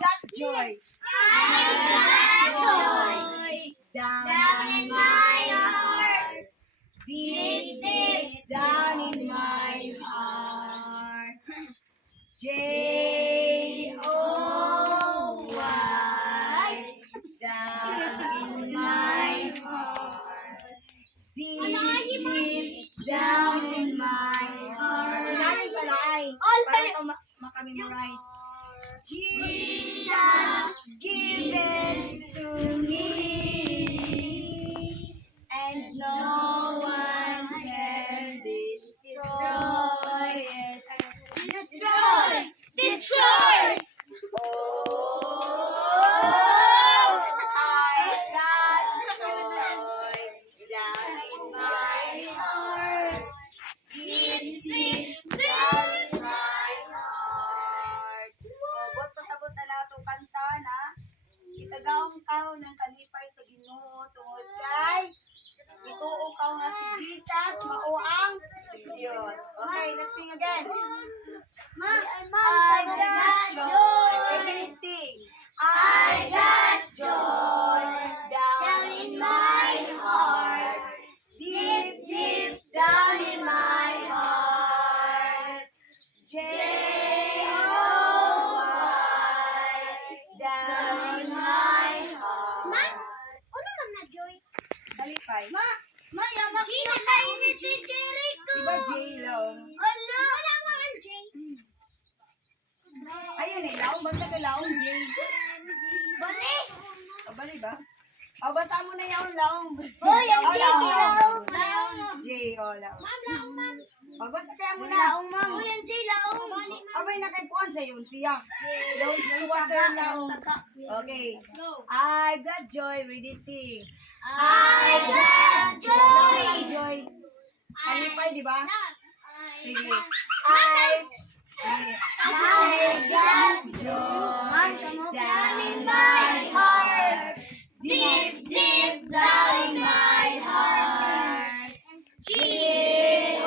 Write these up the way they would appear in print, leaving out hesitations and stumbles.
got joy. Down in my heart. Deep, deep down in my heart. J-O-Y. Down in my heart. Deep, deep down in my heart. Unahin ka na ay. Para ito makamemorize. Jesus given to me, and no one can destroy it. Destroy! Destroy! Oh, I got joy down in my heart. Deep, deep down in my heart. Oh, bot pasabot na lang itong kanta na itagawang kao ng kalipay sa Ginoo tungod kay ituo kao nga si Jesus mao ang Diyos. Okay, let's sing again. I got joy. Everybody sing. I got joy down in my heart. Deep, deep down in my heart. J-O-Y down in my heart. Ano man na Joy? Kalipay. Yamak Gina kainit si Jericho. Diba J lang? Wala nga ang J. Ayun eh, laong basta ka laong J. Bali. Bali ba? O, basa mo na yung laong. Oh, yung J. laong. Laong. J, o, laong. Ma'am, laong ma'am. O, basta kaya mo na. Laong ma'am. Oh, yung J, laong. Abay na kay Kuan sa yun, siya. Laong, suwa sa yung laong. Okay. I've got joy, ready sing. I got joy. Joy. Kalipay, di ba? Sige. I got joy down in my heart. Deep, deep down in my heart. J-O-Y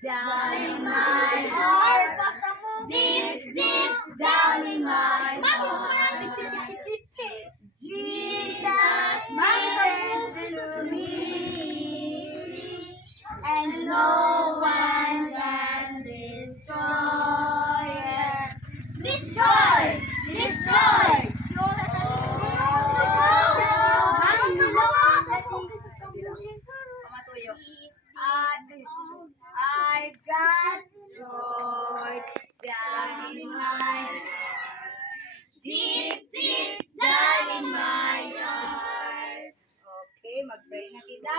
down in my heart. Deep, deep down in my heart. Jesus given to me, and no one can destroy it. Destroy! Destroy! I've got joy down in my heart. Deep, deep down in my heart. Okay, mag-pray na kita.